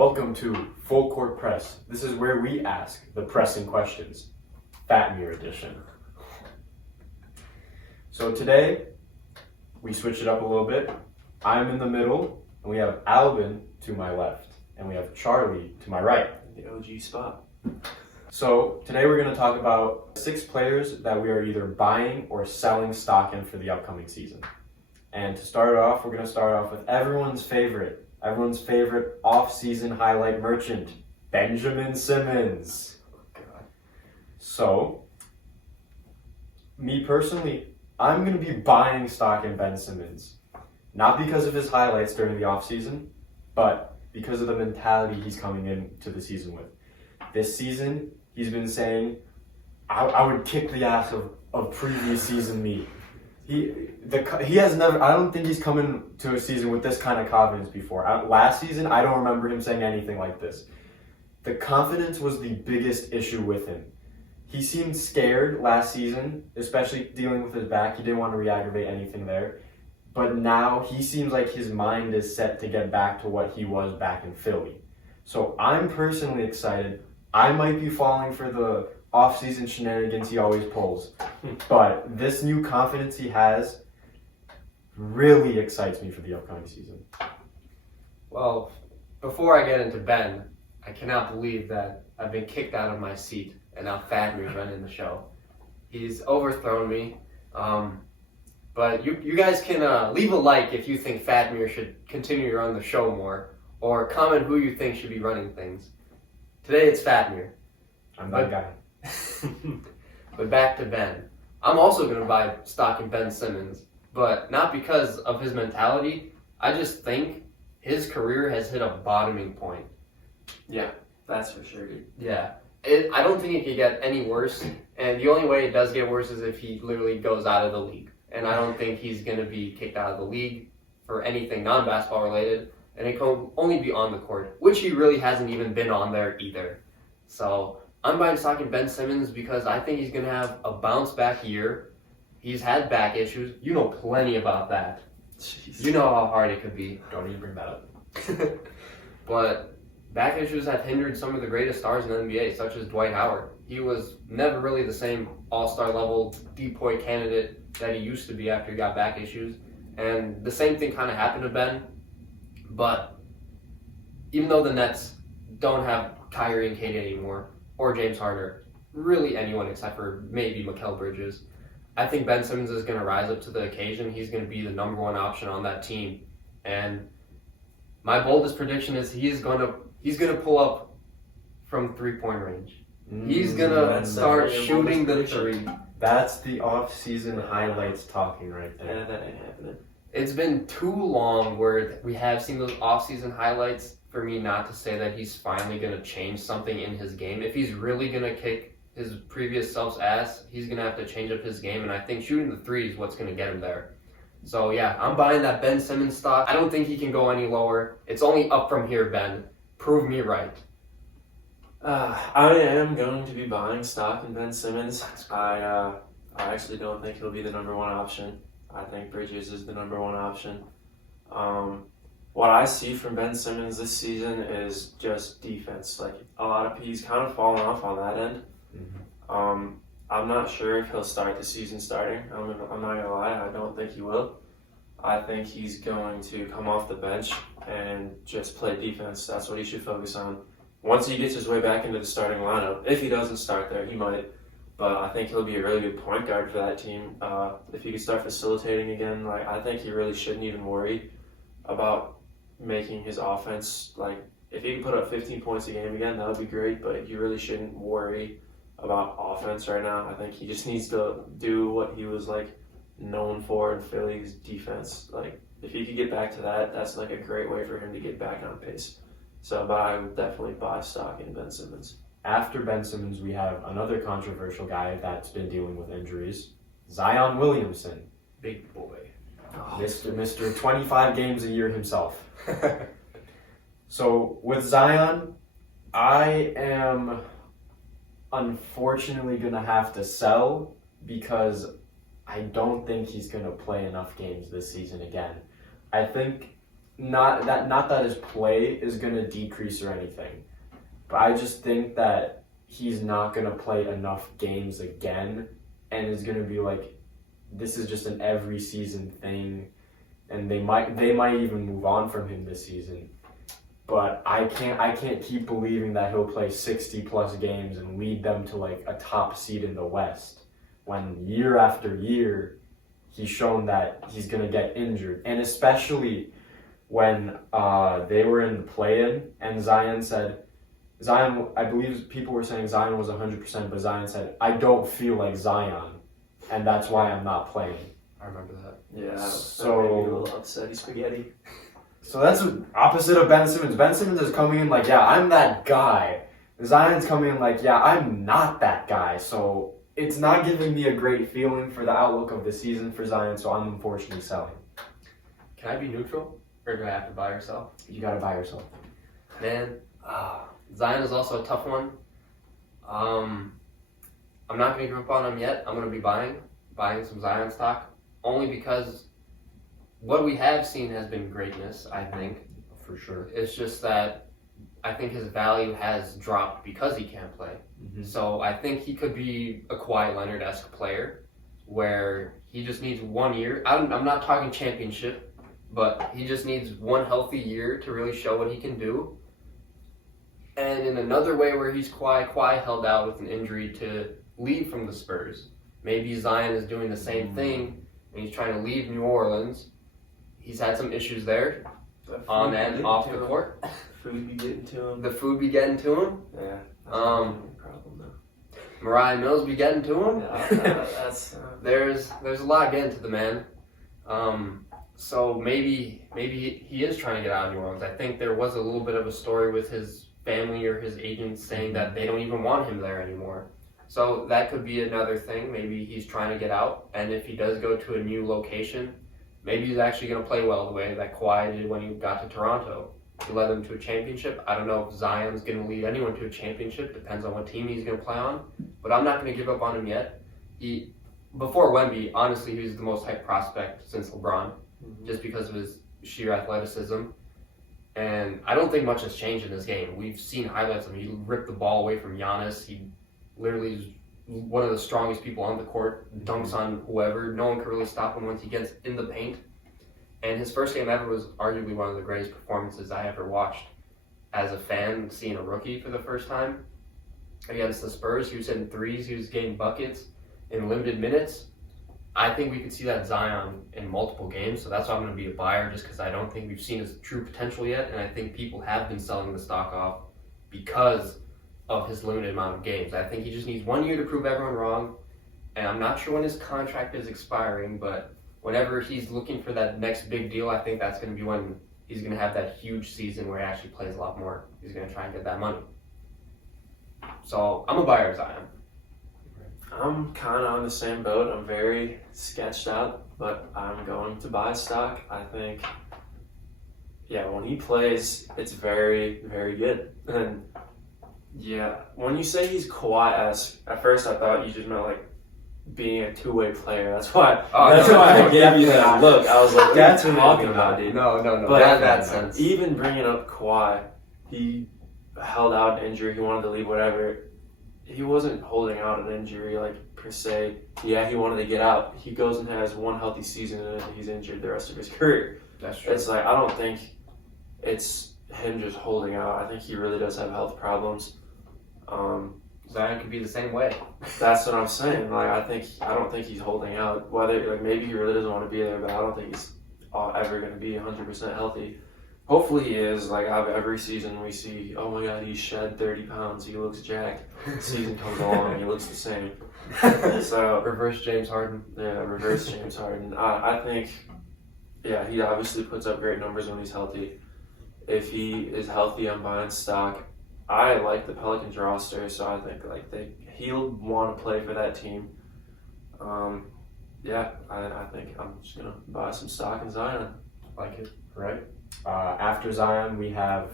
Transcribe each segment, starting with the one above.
Welcome to Full Court Press. This is where we ask the pressing questions. Fatmir edition. So today, we switch it up a little bit. I'm in the middle, and we have Alvin to my left, and we have Charlie to my right. The OG spot. So today we're going to talk about 6 players that we are either buying or selling stock in for the upcoming season. And to start off, we're going to start off with everyone's favorite off-season highlight merchant, Benjamin Simmons. So, me personally, I'm going to be buying stock in Ben Simmons. Not because of his highlights during the offseason, but because of the mentality he's coming into the season with. This season, he's been saying, I would kick the ass of previous season me. He has never, I don't think he's coming to a season with this kind of confidence before. Last season, I don't remember him saying anything like this. The confidence was the biggest issue with him. He seemed scared last season, especially dealing with his back. He didn't want to re-aggravate anything there. But now he seems like his mind is set to get back to what he was back in Philly. So I'm personally excited. I might be falling for the off-season shenanigans he always pulls. But this new confidence he has really excites me for the upcoming season. Well, before I get into Ben, I cannot believe that I've been kicked out of my seat and now Fatmir's running the show. He's overthrown me. But you guys can leave a like if you think Fatmir should continue to run the show more, or comment who you think should be running things. Today it's Fatmir. I'm that guy. But back to Ben. I'm also going to buy stock in Ben Simmons, but not because of his mentality. I just think his career has hit a bottoming point. Yeah, that's for sure, dude. Yeah. I don't think it could get any worse, and the only way it does get worse is if he literally goes out of the league. And I don't think he's going to be kicked out of the league for anything non-basketball related, and it can only be on the court, which he really hasn't even been on there either. So I'm buying stock in Ben Simmons because I think he's going to have a bounce-back year. He's had back issues. You know plenty about that. Jeez. You know how hard it could be. Don't even bring that up. But back issues have hindered some of the greatest stars in the NBA, such as Dwight Howard. He was never really the same all-star level DPOY candidate that he used to be after he got back issues. And the same thing kind of happened to Ben. But even though the Nets don't have Kyrie and KD anymore, or James Harden, really anyone except for maybe Mikal Bridges, I think Ben Simmons is going to rise up to the occasion. He's going to be the number one option on that team. And my boldest prediction is he's going to pull up from three-point range. He's going to start shooting the three. That's the off-season highlights talking right there. Yeah, that ain't happening. It's been too long where we have seen those off-season highlights for me not to say that he's finally going to change something in his game. If he's really going to kick his previous self's ass, he's going to have to change up his game, and I think shooting the three is what's going to get him there. So yeah, I'm buying that Ben Simmons stock. I don't think he can go any lower. It's only up from here, Ben. Prove me right. I am going to be buying stock in Ben Simmons. I actually don't think he'll be the number one option. I think Bridges is the number one option. What I see from Ben Simmons this season is just defense. Like he's kind of fallen off on that end. Mm-hmm. I'm not sure if he'll start the season starting. I'm not gonna lie, I don't think he will. I think he's going to come off the bench and just play defense. That's what he should focus on. Once he gets his way back into the starting lineup, if he doesn't start there, he might. But I think he'll be a really good point guard for that team. If he could start facilitating again, I think he really shouldn't even worry about making his offense. If he can put up 15 points a game again, that would be great. But you really shouldn't worry about offense right now. I think he just needs to do what he was known for in Philly's defense. If he could get back to that, that's a great way for him to get back on pace. So, but I would definitely buy stock in Ben Simmons. After Ben Simmons, we have another controversial guy that's been dealing with injuries, Zion Williamson. Big boy. Mr. 25 games a year himself. So with Zion, I am unfortunately going to have to sell because I don't think he's going to play enough games this season again. I think not that his play is gonna decrease or anything, but I just think that he's not gonna play enough games again, and is gonna be like, this is just an every season thing, and they might even move on from him this season. But I can't keep believing that he'll play 60 plus games and lead them to like a top seed in the West, when year after year he's shown that he's gonna get injured, and especially when they were in the play-in and Zion, I believe people were saying Zion was 100%, but Zion said, I don't feel like Zion, and that's why I'm not playing. I remember that. Yeah, So- that made me a little upsetty spaghetti. So that's the opposite of Ben Simmons. Ben Simmons is coming in like, yeah, I'm that guy. Zion's coming in like, yeah, I'm not that guy. So it's not giving me a great feeling for the outlook of the season for Zion, so I'm unfortunately selling. Can I be neutral? Or do I have to buy or sell? You gotta buy yourself. Man, Zion is also a tough one. I'm not going to give up on him yet. I'm going to be buying some Zion stock, only because what we have seen has been greatness, I think. For sure. It's just that I think his value has dropped because he can't play. Mm-hmm. So I think he could be a Kawhi Leonard-esque player where he just needs 1 year. I'm not talking championship, but he just needs one healthy year to really show what he can do. And in another way where he's Kawhi held out with an injury to leave from the Spurs. Maybe Zion is doing the same thing and he's trying to leave New Orleans. He's had some issues there, on and off the court. Food be getting to him. The food be getting to him. Yeah. That's Um, a problem though. Mariah Mills be getting to him. Yeah, that's There's a lot getting to the man. So maybe he is trying to get out of New Orleans. I think there was a little bit of a story with his family or his agents saying that they don't even want him there anymore. So that could be another thing. Maybe he's trying to get out, and if he does go to a new location, maybe he's actually going to play well the way that Kawhi did when he got to Toronto. He led them to a championship. I don't know if Zion's going to lead anyone to a championship. Depends on what team he's going to play on. But I'm not going to give up on him yet. Before Wemby, honestly, he was the most hyped prospect since LeBron, just because of his sheer athleticism. And I don't think much has changed in this game. We've seen highlights of him. He ripped the ball away from Giannis. He literally is one of the strongest people on the court, dunks on whoever. No one can really stop him once he gets in the paint. And his first game ever was arguably one of the greatest performances I ever watched as a fan, seeing a rookie for the first time. Against the Spurs, he was hitting threes, he was getting buckets in limited minutes. I think we could see that Zion in multiple games, so that's why I'm going to be a buyer, just because I don't think we've seen his true potential yet, and I think people have been selling the stock off because of his limited amount of games. I think he just needs 1 year to prove everyone wrong, and I'm not sure when his contract is expiring, but whenever he's looking for that next big deal, I think that's going to be when he's going to have that huge season where he actually plays a lot more. He's going to try and get that money. So I'm a buyer of Zion. I'm kind of on the same boat. I'm very sketched out, but I'm going to buy stock. I think, yeah, when he plays, it's very, very good. And yeah, when you say he's Kawhi-esque, at first I thought you just meant like being a two-way player. That's why I gave you that look. I was like, That's what are you talking about, dude? No. But that sense. Even bringing up Kawhi, he held out an injury. He wanted to leave, whatever. He wasn't holding out an injury, like, per se. Yeah, he wanted to get out. He goes and has one healthy season, and he's injured the rest of his career. That's true. It's like, I don't think it's him just holding out. I think he really does have health problems. Zion could be the same way. That's what I'm saying. Like, I don't think he's holding out. Whether, like, maybe he really doesn't want to be there, but I don't think he's ever going to be 100% healthy. Hopefully he is. Like, every season we see, oh my god, he shed 30 pounds, he looks jacked. Season comes along and he looks the same. So Reverse James Harden. yeah, reverse James Harden. I think, yeah, he obviously puts up great numbers when he's healthy. If he is healthy, I'm buying stock. I like the Pelicans roster, so I think like he'll want to play for that team. Yeah, I think I'm just gonna buy some stock in Zion. Like it. Right. After Zion, we have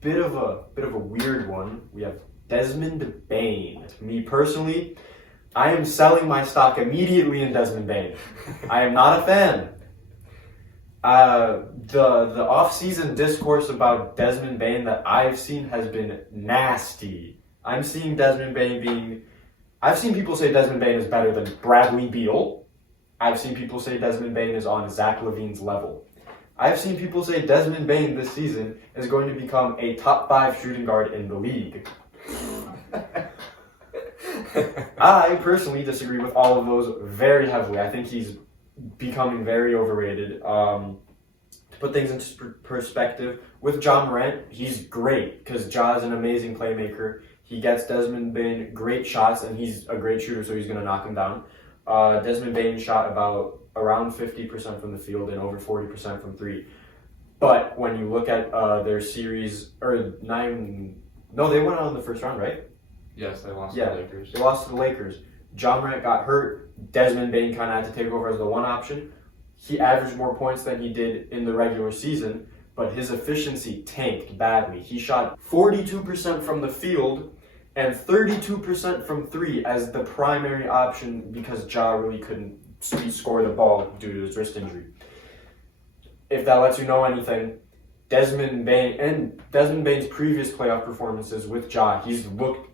bit of a weird one. We have Desmond Bane. Me personally, I am selling my stock immediately in Desmond Bane. I am not a fan. The off-season discourse about Desmond Bane that I've seen has been nasty. I've seen people say Desmond Bane is better than Bradley Beal. I've seen people say Desmond Bane is on Zach LaVine's level. I've seen people say Desmond Bane this season is going to become a top 5 shooting guard in the league. I personally disagree with all of those very heavily. I think he's becoming very overrated. To put things into perspective, with Ja Morant, he's great because Ja is an amazing playmaker. He gets Desmond Bane great shots, and he's a great shooter, so he's going to knock him down. Desmond Bane shot around 50% from the field and over 40% from 3. But when you look at their series, they went out in the first round, right? Yes, they lost to the Lakers. They lost to the Lakers. Ja Morant got hurt. Desmond Bane kind of had to take over as the one option. He averaged more points than he did in the regular season, but his efficiency tanked badly. He shot 42% from the field and 32% from 3 as the primary option because Ja really couldn't score the ball due to his wrist injury. If that lets you know anything, Desmond Bane's previous playoff performances with Ja, he's looked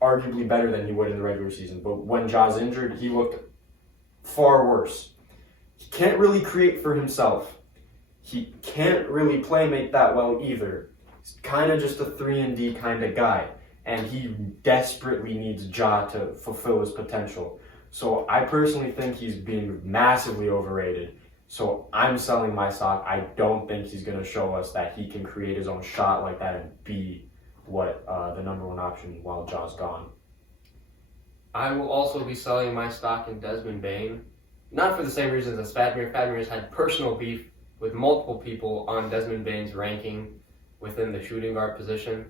arguably better than he would in the regular season. But when Ja's injured, he looked far worse. He can't really create for himself. He can't really play make that well either. He's kind of just a 3-and-D kind of guy. And he desperately needs Ja to fulfill his potential. So I personally think he's being massively overrated. So I'm selling my stock. I don't think he's going to show us that he can create his own shot like that and be what the number one option while Ja's gone. I will also be selling my stock in Desmond Bane. Not for the same reasons as Fatmir. Fatmir has had personal beef with multiple people on Desmond Bane's ranking within the shooting guard position.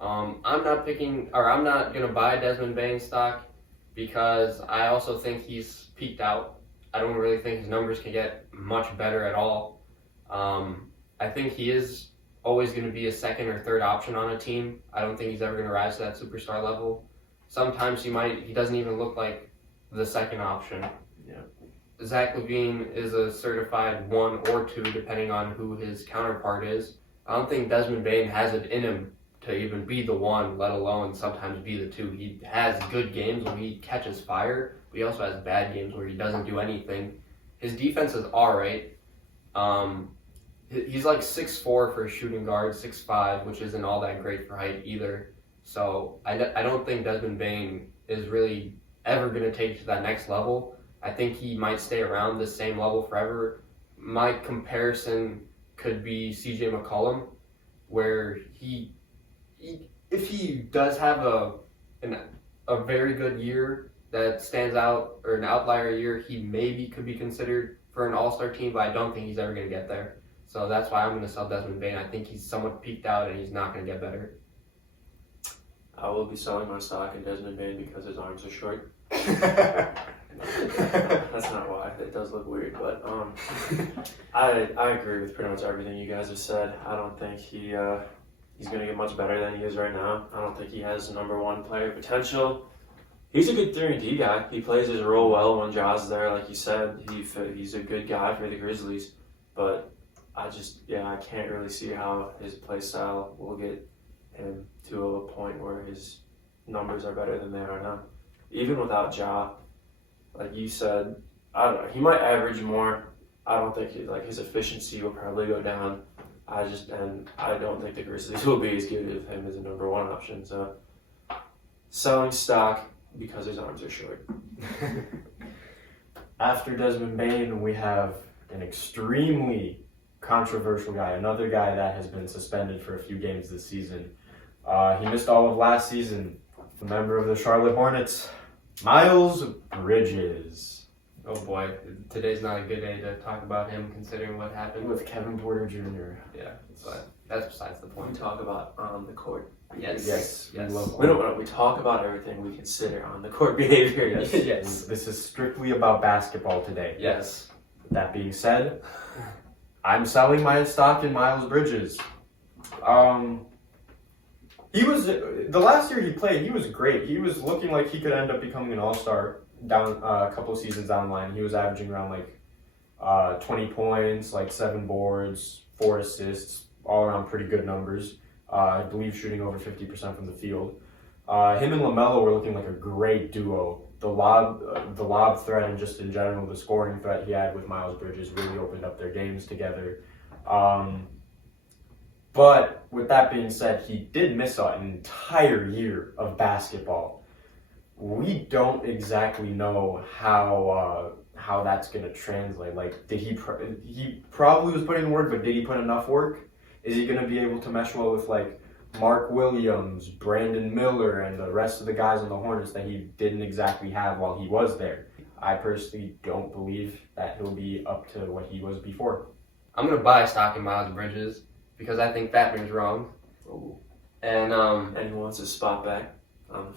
I'm not going to buy Desmond Bane stock because I also think he's peaked out. I don't really think his numbers can get much better at all. I think he is always going to be a second or third option on a team. I don't think he's ever going to rise to that superstar level. Sometimes he doesn't even look like the second option. Yeah. Zach LaVine is a certified 1 or 2 depending on who his counterpart is. I don't think Desmond Bane has it in him to even be the 1, let alone sometimes be the 2. He has good games when he catches fire, but he also has bad games where he doesn't do anything. His defense is alright. He's like 6'4" for a shooting guard, 6'5", which isn't all that great for height either. So I don't think Desmond Bane is really ever going to take it to that next level. I think he might stay around the same level forever. My comparison could be CJ McCollum, where if he does have a very good year that stands out, or an outlier year, he maybe could be considered for an all-star team, but I don't think he's ever going to get there. So that's why I'm going to sell Desmond Bane. I think he's somewhat peaked out and he's not going to get better. I will be selling my stock in Desmond Bane because his arms are short. That's not why. It does look weird, but I agree with pretty much everything you guys have said. I don't think he's going to get much better than he is right now. I don't think he has number 1 player potential. He's a good 3-and-D guy. He plays his role well when Ja's there, like you said. He's a good guy for the Grizzlies, but I can't really see how his play style will get him to a point where his numbers are better than they are now. Even without Ja, like you said, I don't know. He might average more. I don't think his efficiency will probably go down. I don't think the Grizzlies will be as good with him as a number 1 option. So selling stock because his arms are short. After Desmond Bane, we have an extremely controversial guy, another guy that has been suspended for a few games this season. He missed all of last season. A member of the Charlotte Hornets, Miles Bridges. Oh boy, today's not a good day to talk about him considering what happened With Kevin Porter Jr. Yeah, but that's besides the We point. talk about on the court. Yes. We love We talk about everything we consider on the court behavior. Yes. Yes. This is strictly about basketball today. Yes. That being said, I'm selling my stock in Miles Bridges. The last year he played, he was great. He was looking like he could end up becoming an all-star down a couple seasons down the line. He was averaging around 20 points, like 7 boards, 4 assists, all around pretty good numbers. I believe shooting over 50% from the field. Him and LaMelo were looking like a great duo. The lob threat and just in general the scoring threat he had with Miles Bridges really opened up their games together. But with that being said, he did miss an entire year of basketball. We don't exactly know how that's going to translate. Like, did he probably was putting work, but did he put enough work? Is he going to be able to mesh well with like Mark Williams, Brandon Miller, and the rest of the guys on the Hornets that he didn't exactly have while he was there? I personally don't believe that he'll be up to what he was before. I'm going to buy stock in Miles Bridges because I think Fatmir's wrong. Ooh. And he wants his spot back.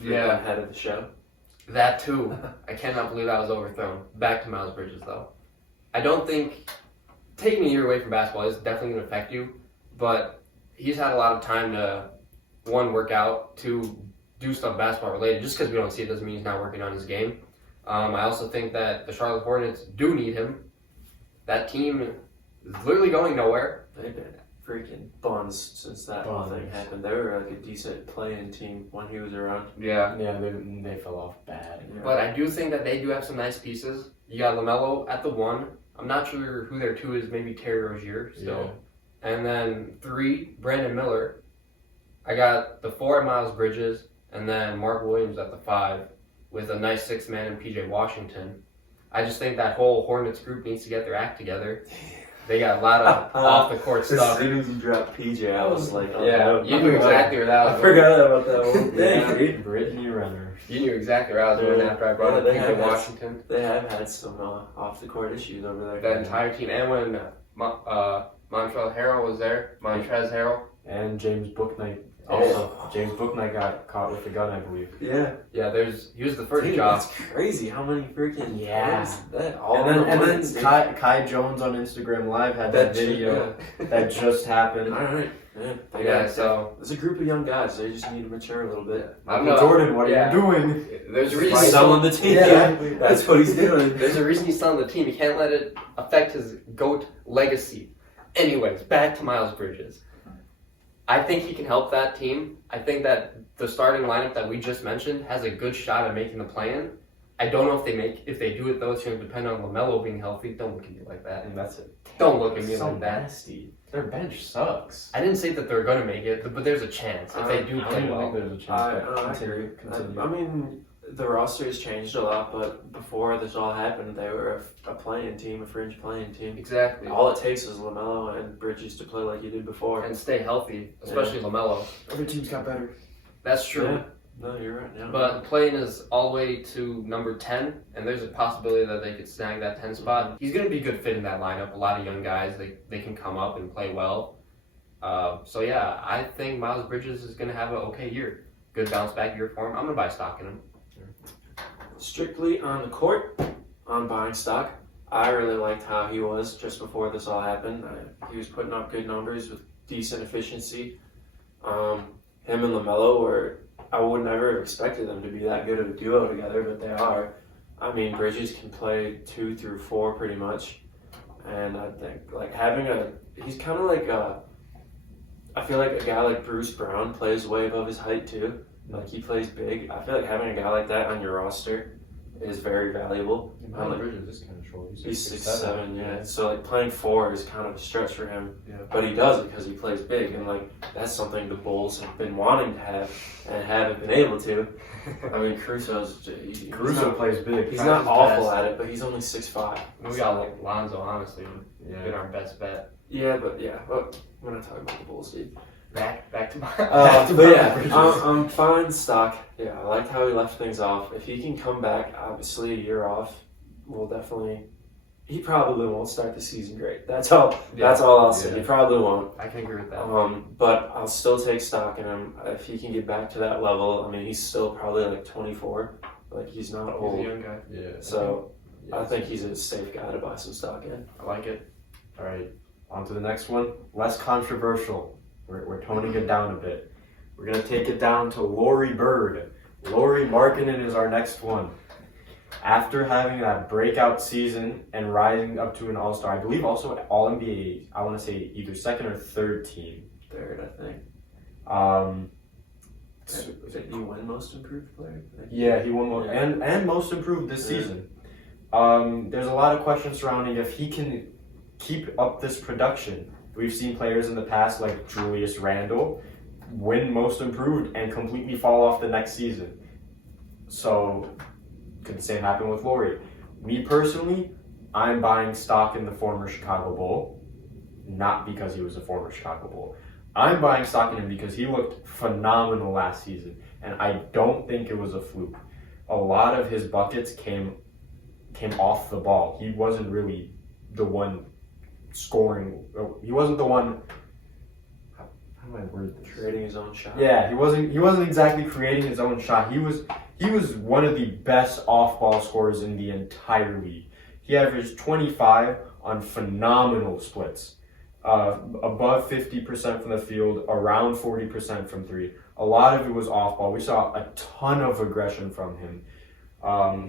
Yeah. Head of the show. That too. I cannot believe that was overthrown. Back to Miles Bridges though. I don't think taking a year away from basketball is definitely going to affect you, but he's had a lot of time to, one, work out, two, do stuff basketball related. Just because we don't see it doesn't mean he's not working on his game. I also think that the Charlotte Hornets do need him. That team is literally going nowhere. They've been freaking buns since that whole thing happened. They were like a decent play-in team when he was around. Yeah. Yeah, they fell off bad. Yeah. But I do think that they do have some nice pieces. You got LaMelo at the 1. I'm not sure who their 2 is. Maybe Terry Rozier still. Yeah. And then 3, Brandon Miller. I got the 4, Miles Bridges, and then Mark Williams at the 5 with a nice 6-man in PJ Washington. I just think that whole Hornets group needs to get their act together. They got a lot of off-the-court stuff. As soon as you dropped PJ, I was like, oh, yeah, no. you knew exactly where that was I forgot about that one. Yeah, Brittany Renner. You knew exactly where I was going after I brought up they PJ have Washington. They have had some off-the-court issues over there. That entire team. And when Montrezl Harrell was there, Montrezl Harrell. And James Bouknight. Also, James Bouknight got caught with the gun, I believe. Yeah. Yeah, he was the first Dude, job. that's crazy how many freaking that all and then Kai Jones on Instagram Live had that video that just happened. All right. Yeah, so there's a group of young guys. They just need to mature a little bit. Jordan, what are you doing? There's a reason he's selling the team. Yeah. That's what he's doing. There's a reason he's selling the team. He can't let it affect his GOAT legacy. Anyways, back to Miles Bridges. I think he can help that team. I think that the starting lineup that we just mentioned has a good shot at making the play-in. I don't know if they do it though. It's going to depend on LaMelo being healthy. Don't look at me like that. And that's it. Don't look at me so like that. Nasty. Their bench sucks. I didn't say that they're going to make it, but there's a chance if they do play well. There's a chance. I agree. Continue. I mean, the roster has changed a lot, but before this all happened, they were a playing team, a fringe playing team. Exactly. All it takes is LaMelo and Bridges to play like you did before. And stay healthy, especially LaMelo. Other teams got better. That's true. Yeah. No, you're right. Yeah. But the play-in is all the way to number 10, and there's a possibility that they could snag that 10 spot. He's going to be a good fit in that lineup. A lot of young guys, they can come up and play well. So yeah, I think Miles Bridges is going to have an okay year. Good bounce back year for him. I'm going to buy stock in him. Strictly on the court, on buying stock, I really liked how he was just before this all happened. He was putting up good numbers with decent efficiency. Him and LaMelo were, I would never have expected them to be that good of a duo together, but they are. I mean, Bridges can play 2 through 4 pretty much. And I think like he's kind of like I feel like a guy like Bruce Brown plays way above his height too. Like he plays big. I feel like having a guy like that on your roster is very valuable. Miles Bridges is kind of short. He's 6'7", yeah. So like playing 4 is kind of a stretch for him. Yeah. But he does it because he plays big, and like that's something the Bulls have been wanting to have and haven't been able to. I mean, Caruso plays big. He's not awful at it, but he's only 6'5". We got like Lonzo, honestly, been our best bet. Yeah, but we're not talking about the Bulls, dude. Back to my. But yeah, I'm fine stock. Yeah, I like how he left things off. If he can come back, obviously a year off, we'll definitely. He probably won't start the season great. That's all. That's all I'll say. He probably won't. I can agree with that. But I'll still take stock in him if he can get back to that level. I mean, he's still probably like 24. Like he's not old. He's a young guy. Yeah. So I think he's a safe guy to buy some stock in. I like it. All right, on to the next one. Less controversial. We're toning it down a bit. We're going to take it down to Lauri Bird. Lauri Markkanen is our next one. After having that breakout season and rising up to an All-Star, I believe also All-NBA, I want to say either second or third team. Third, I think. Did he win Most Improved Player? Yeah, he won and Most Improved this season. There's a lot of questions surrounding if he can keep up this production. We've seen players in the past like Julius Randle win Most Improved and completely fall off the next season. So, could the same happen with Lauri? Me personally, I'm buying stock in the former Chicago Bull, not because he was a former Chicago Bull. I'm buying stock in him because he looked phenomenal last season, and I don't think it was a fluke. A lot of his buckets came off the ball. He wasn't really the one scoring. He wasn't the one. How do I word this? Creating his own shot. Yeah, he wasn't exactly creating his own shot. He was one of the best off-ball scorers in the entire league. He averaged 25 on phenomenal splits. Above 50% from the field, around 40% from three. A lot of it was off ball. We saw a ton of aggression from him.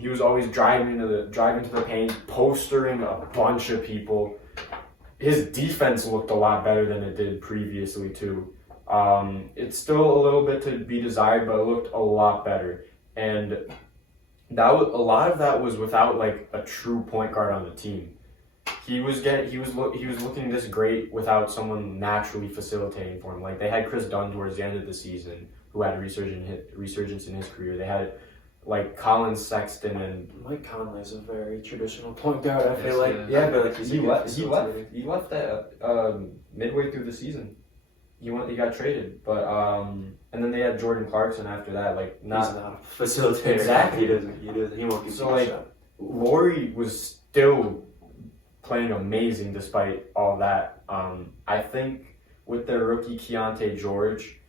He was always driving to the paint, postering a bunch of people. His defense looked a lot better than it did previously too. It's still a little bit to be desired, but it looked a lot better. And a lot of that was without like a true point guard on the team. He was looking this great without someone naturally facilitating for him. Like they had Chris Dunn towards the end of the season, who had a resurgence in his career. They had like Colin Sexton and Mike Conley's a very traditional point guard. I feel like he left that midway through the season. He got traded, but and then they had Jordan Clarkson after that. Like he's not a facilitator. Exactly. He won't be so like shot. Lauri was still playing amazing despite all that. I think with their rookie Keontae George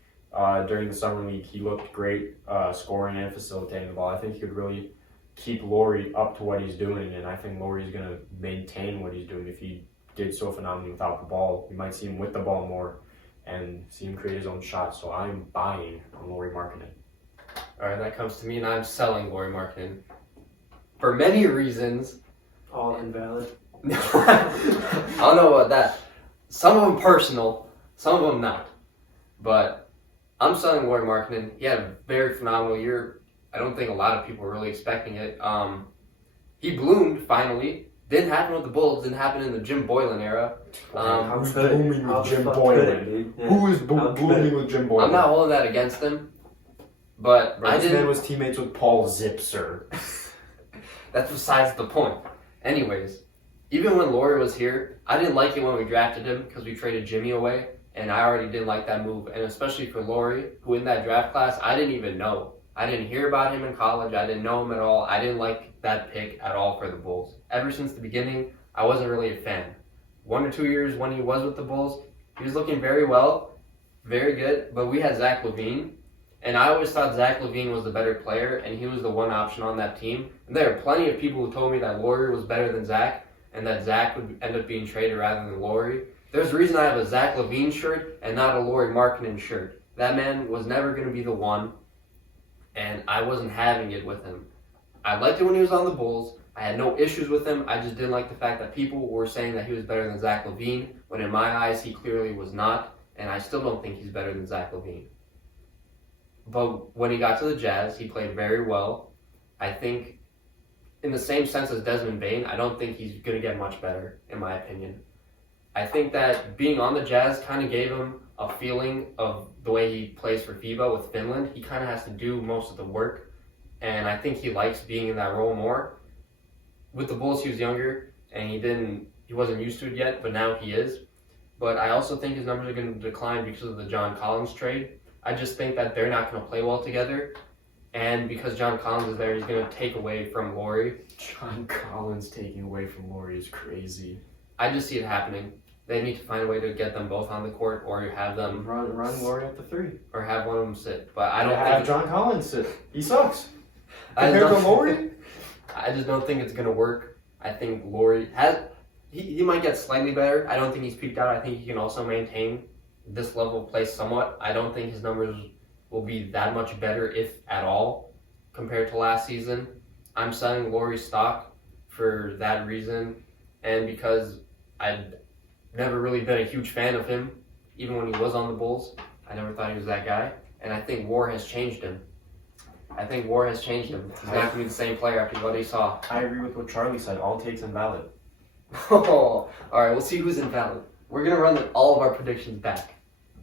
during the summer league, he looked great scoring and facilitating the ball. I think he could really keep Lauri up to what he's doing, and I think Lauri's going to maintain what he's doing. If he did so phenomenally without the ball, we might see him with the ball more and see him create his own shot. So I'm buying on Lauri Markkanen. All right, that comes to me, and I'm selling Lauri Markkanen for many reasons. All invalid. I don't know about that. Some of them personal, some of them not. But I'm selling Lauri Markkanen. He had a very phenomenal year. I don't think a lot of people were really expecting it. He bloomed finally. Didn't happen with the Bulls. Didn't happen in the Jim Boylan era. Who's blooming with Jim Boylan? Who is blooming with Jim Boylan? I'm not holding that against him. But this man was teammates with Paul Zipser. That's besides the point. Anyways, even when Lauri was here, I didn't like it when we drafted him because we traded Jimmy away, and I already didn't like that move. And especially for Lauri, who in that draft class, I didn't even know. I didn't hear about him in college. I didn't know him at all. I didn't like that pick at all for the Bulls. Ever since the beginning, I wasn't really a fan. 1 or 2 years when he was with the Bulls, he was looking very well, very good, but we had Zach LaVine, and I always thought Zach LaVine was the better player, and he was the one option on that team. And there are plenty of people who told me that Lauri was better than Zach, and that Zach would end up being traded rather than Lauri. There's a reason I have a Zach LaVine shirt and not a Lauri Markkanen shirt. That man was never going to be the one, and I wasn't having it with him. I liked it when he was on the Bulls. I had no issues with him. I just didn't like the fact that people were saying that he was better than Zach LaVine, when in my eyes he clearly was not, and I still don't think he's better than Zach LaVine. But when he got to the Jazz, he played very well. I think in the same sense as Desmond Bane, I don't think he's going to get much better, in my opinion. I think that being on the Jazz kind of gave him a feeling of the way he plays for FIBA with Finland. He kind of has to do most of the work, and I think he likes being in that role more. With the Bulls, he was younger, and he wasn't used to it yet, but now he is. But I also think his numbers are going to decline because of the John Collins trade. I just think that they're not going to play well together, and because John Collins is there, he's going to take away from Lauri. John Collins taking away from Lauri is crazy. I just see it happening. They need to find a way to get them both on the court, or have them run Lauri at the three, or have one of them sit. But I don't have John Collins sit. He sucks. Compared to Lauri, I just don't think it's gonna work. I think Lauri he might get slightly better. I don't think he's peaked out. I think he can also maintain this level of play somewhat. I don't think his numbers will be that much better, if at all, compared to last season. I'm selling Lauri's stock for that reason, and because I'd never really been a huge fan of him, even when he was on the Bulls. I never thought he was that guy, and I think War has changed him. He's not going to be the same player after what he saw. I agree with what Charlie said. All takes invalid. Oh, all right, we'll see who's invalid. We're going to run all of our predictions back.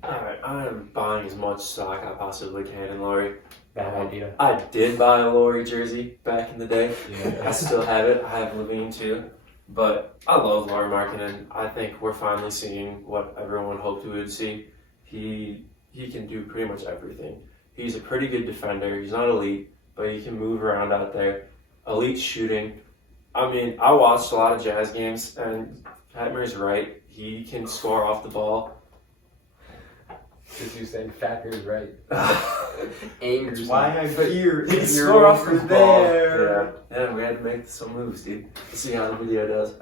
Alright, I am buying as much stock I possibly can in Lauri. Bad idea. I did buy a Lauri jersey back in the day. Yeah. I still have it. I have Levine too. But I love Lauri Markkanen. I think we're finally seeing what everyone hoped we would see. He can do pretty much everything. He's a pretty good defender. He's not elite, but he can move around out there. Elite shooting. I mean, I watched a lot of Jazz games, and Fatmir's right. He can score off the ball. Because you saying Fatmir's right. That's why I'm here. He can score off the ball. Yeah, we had to make some moves, dude. Let's see how the video does.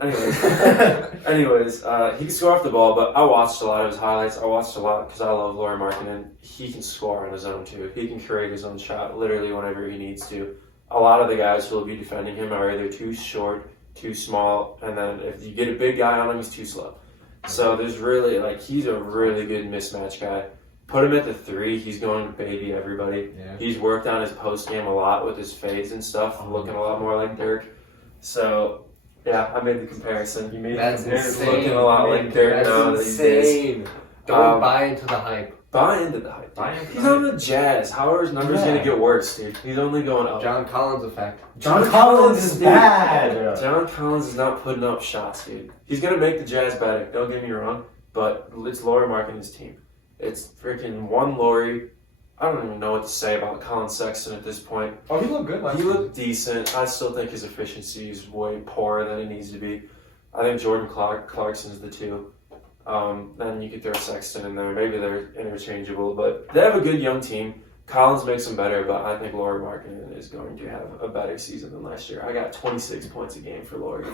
Anyways, he can score off the ball, but I watched a lot of his highlights. I watched a lot because I love Lauri Markkanen. He can score on his own, too. He can create his own shot literally whenever he needs to. A lot of the guys who will be defending him are either too short, too small, and then if you get a big guy on him, he's too slow. So there's really, he's a really good mismatch guy. Put him at the 3, he's going to baby everybody. Yeah. He's worked on his post game a lot with his fades and stuff, looking a lot more like Dirk. So, yeah, I made the comparison. He made That's the comparison. insane. Looking a lot like Dirk now That's these days. insane. Don't buy into the hype. Buy into the hype. Buy into He's the on the Jazz. How are his numbers going to get worse, dude? He's only going up. John Collins effect. John Collins is bad. John Collins is not putting up shots, dude. He's going to make the Jazz better. Don't get me wrong. But it's Lauri Markkanen's team. It's freaking one Lauri. I don't even know what to say about Colin Sexton at this point. Oh, he looked good last He season. looked decent. I still think his efficiency is way poorer than it needs to be. I think Jordan Clarkson's the 2. Then you could throw Sexton in there. Maybe they're interchangeable, but they have a good young team. Collins makes them better, but I think Lauri Markkanen is going to have a better season than last year. I got 26 points a game for Lauri.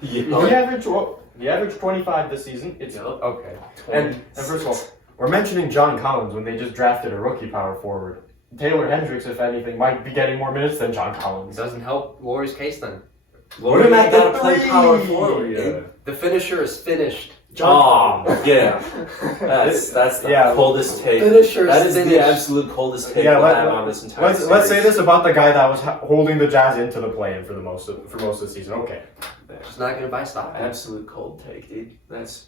He averaged 25 this season. It's Okay. and first of all, we're mentioning John Collins when they just drafted a rookie power forward. Taylor Hendricks, if anything, might be getting more minutes than John Collins. Doesn't help Lauri's case then. Lauri Put him at got to the play 3. power forward. Yeah. The finisher is finished. John Oh, yeah. That's the coldest take. Finisher That is is the finished. absolute coldest take Yeah, we'll have on this entire let's say series. this about the guy that was holding the Jazz into the play-in for most of the season. Okay, Just not gonna buy stock. Absolute cold take, dude. That's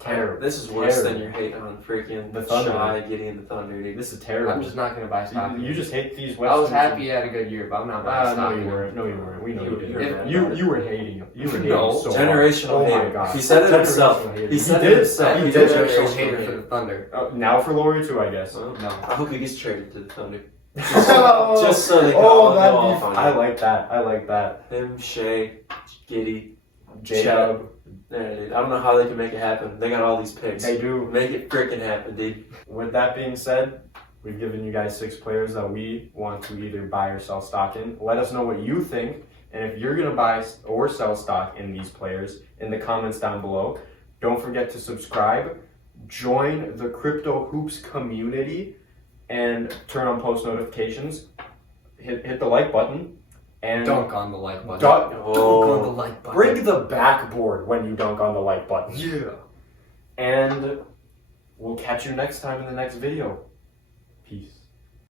terrible. This is worse Terrible. than your hate on freaking The Thunder. Shy Gideon the Thunder, dude. This is terrible. I'm just not gonna buy stock. You just hate these Western. I was happy he had a good year, but I'm not buying stock. No, you weren't. No, you weren't. We know you did. You're You were hating him. You were hating No. him so Generational hard. Oh hater. my god. He said it himself. Generational hater. He said did. it himself. He He's did. a Generational generational hater hater. for the Thunder. Now for Lauri too, I guess. Well, No. I hope he gets traded to the Thunder. Oh, Just so they can all go that'd off be. on I him. like that. I like that. Him, Shea, Giddy, J-Dub. Yeah, dude. I don't know how they can make it happen. They got all these picks. They do. Make it freaking happen, dude. With that being said, we've given you guys 6 players that we want to either buy or sell stock in. Let us know what you think, and if you're going to buy or sell stock in these players in the comments down below. Don't forget to subscribe, join the Crypto Hoops community, and turn on post notifications. Hit the like button. And Dunk on the like button. dunk on the like button. Break the backboard when you dunk on the like button. Yeah. And we'll catch you next time in the next video. Peace.